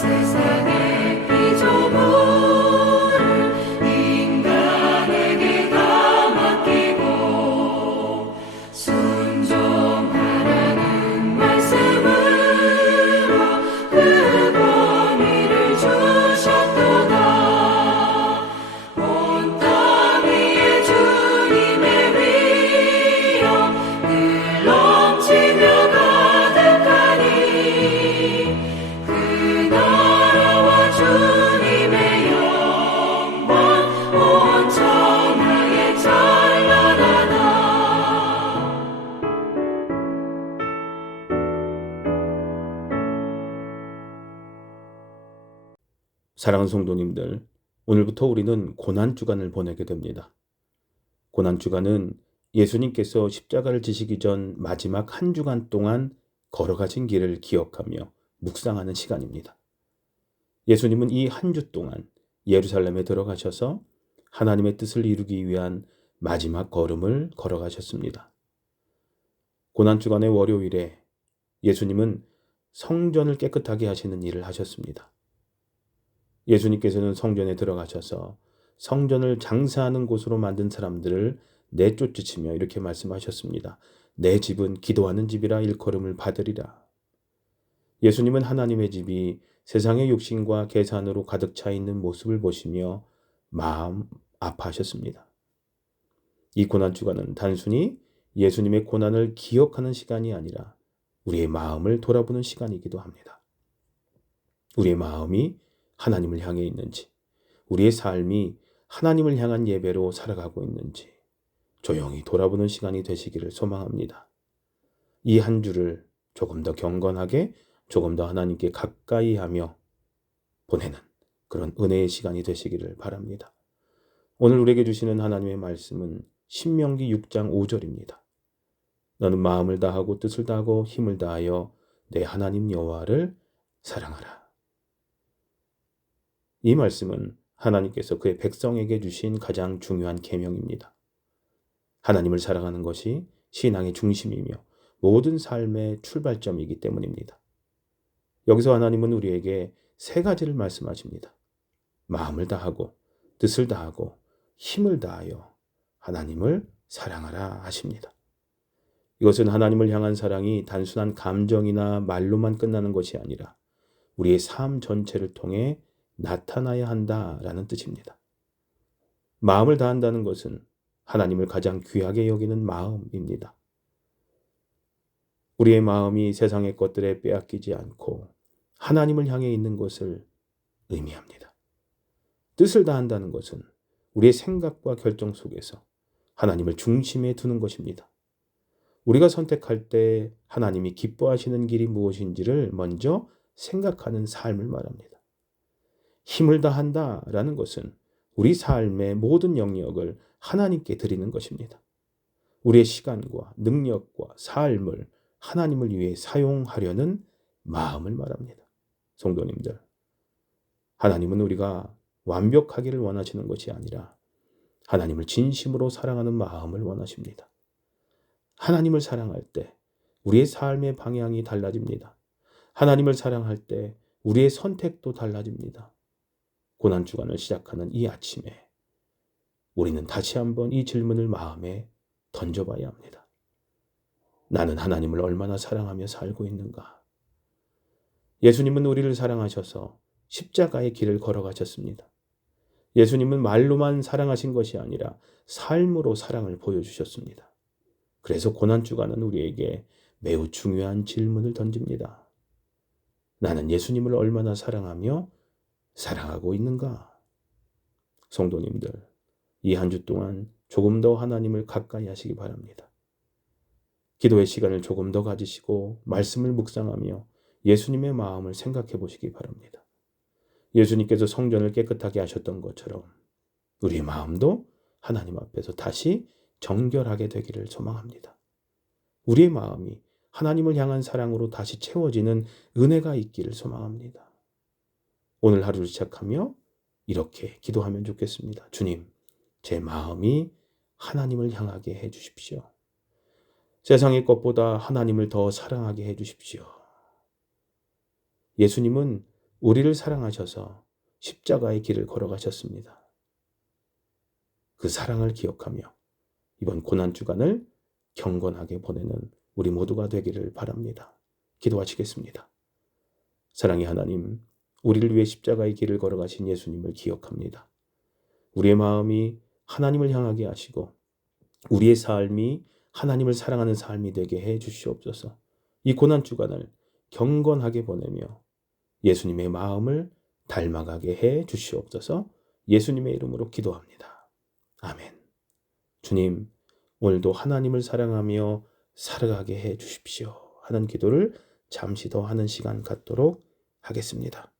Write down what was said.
세상의 피조물을 인간에게 다 맡기고 순종하라는 말씀으로 그 권위를 주셨도다. 온 땅 위에 주님의 위엄 늘 넘치며 가득하니 그 나라와 주님의 영광 온 천하에 찬란하다. 사랑하는 성도님들, 오늘부터 우리는 고난주간을 보내게 됩니다. 고난주간은 예수님께서 십자가를 지시기 전 마지막 한 주간 동안 걸어가신 길을 기억하며 묵상하는 시간입니다. 예수님은 이 한 주 동안 예루살렘에 들어가셔서 하나님의 뜻을 이루기 위한 마지막 걸음을 걸어가셨습니다. 고난주간의 월요일에 예수님은 성전을 깨끗하게 하시는 일을 하셨습니다. 예수님께서는 성전에 들어가셔서 성전을 장사하는 곳으로 만든 사람들을 내쫓으시며 이렇게 말씀하셨습니다. 내 집은 기도하는 집이라 일컬음을 받으리라. 예수님은 하나님의 집이 세상의 욕심과 계산으로 가득 차 있는 모습을 보시며 마음 아파하셨습니다. 이 고난주간은 단순히 예수님의 고난을 기억하는 시간이 아니라 우리의 마음을 돌아보는 시간이기도 합니다. 우리의 마음이 하나님을 향해 있는지, 우리의 삶이 하나님을 향한 예배로 살아가고 있는지 조용히 돌아보는 시간이 되시기를 소망합니다. 이 한 주를 조금 더 경건하게, 조금 더 하나님께 가까이 하며 보내는 그런 은혜의 시간이 되시기를 바랍니다. 오늘 우리에게 주시는 하나님의 말씀은 신명기 6장 5절입니다. 너는 마음을 다하고 뜻을 다하고 힘을 다하여 내 하나님 여호와를 사랑하라. 이 말씀은 하나님께서 그의 백성에게 주신 가장 중요한 계명입니다. 하나님을 사랑하는 것이 신앙의 중심이며 모든 삶의 출발점이기 때문입니다. 여기서 하나님은 우리에게 세 가지를 말씀하십니다. 마음을 다하고 뜻을 다하고 힘을 다하여 하나님을 사랑하라 하십니다. 이것은 하나님을 향한 사랑이 단순한 감정이나 말로만 끝나는 것이 아니라 우리의 삶 전체를 통해 나타나야 한다라는 뜻입니다. 마음을 다한다는 것은 하나님을 가장 귀하게 여기는 마음입니다. 우리의 마음이 세상의 것들에 빼앗기지 않고 하나님을 향해 있는 것을 의미합니다. 뜻을 다한다는 것은 우리의 생각과 결정 속에서 하나님을 중심에 두는 것입니다. 우리가 선택할 때 하나님이 기뻐하시는 길이 무엇인지를 먼저 생각하는 삶을 말합니다. 힘을 다한다라는 것은 우리 삶의 모든 영역을 하나님께 드리는 것입니다. 우리의 시간과 능력과 삶을 하나님을 위해 사용하려는 마음을 말합니다. 성도님들, 하나님은 우리가 완벽하기를 원하시는 것이 아니라 하나님을 진심으로 사랑하는 마음을 원하십니다. 하나님을 사랑할 때 우리의 삶의 방향이 달라집니다. 하나님을 사랑할 때 우리의 선택도 달라집니다. 고난주간을 시작하는 이 아침에 우리는 다시 한번 이 질문을 마음에 던져봐야 합니다. 나는 하나님을 얼마나 사랑하며 살고 있는가? 예수님은 우리를 사랑하셔서 십자가의 길을 걸어가셨습니다. 예수님은 말로만 사랑하신 것이 아니라 삶으로 사랑을 보여주셨습니다. 그래서 고난주간은 우리에게 매우 중요한 질문을 던집니다. 나는 예수님을 얼마나 사랑하며 사랑하고 있는가? 성도님들, 이 한 주 동안 조금 더 하나님을 가까이 하시기 바랍니다. 기도의 시간을 조금 더 가지시고 말씀을 묵상하며 예수님의 마음을 생각해 보시기 바랍니다. 예수님께서 성전을 깨끗하게 하셨던 것처럼 우리의 마음도 하나님 앞에서 다시 정결하게 되기를 소망합니다. 우리의 마음이 하나님을 향한 사랑으로 다시 채워지는 은혜가 있기를 소망합니다. 오늘 하루를 시작하며 이렇게 기도하면 좋겠습니다. 주님, 제 마음이 하나님을 향하게 해 주십시오. 세상의 것보다 하나님을 더 사랑하게 해 주십시오. 예수님은 우리를 사랑하셔서 십자가의 길을 걸어가셨습니다. 그 사랑을 기억하며 이번 고난주간을 경건하게 보내는 우리 모두가 되기를 바랍니다. 기도하시겠습니다. 사랑의 하나님, 우리를 위해 십자가의 길을 걸어가신 예수님을 기억합니다. 우리의 마음이 하나님을 향하게 하시고 우리의 삶이 하나님을 사랑하는 삶이 되게 해 주시옵소서. 이 고난주간을 경건하게 보내며 예수님의 마음을 닮아가게 해 주시옵소서. 예수님의 이름으로 기도합니다. 아멘. 주님, 오늘도 하나님을 사랑하며 살아가게 해 주십시오 하는 기도를 잠시 더 하는 시간 갖도록 하겠습니다.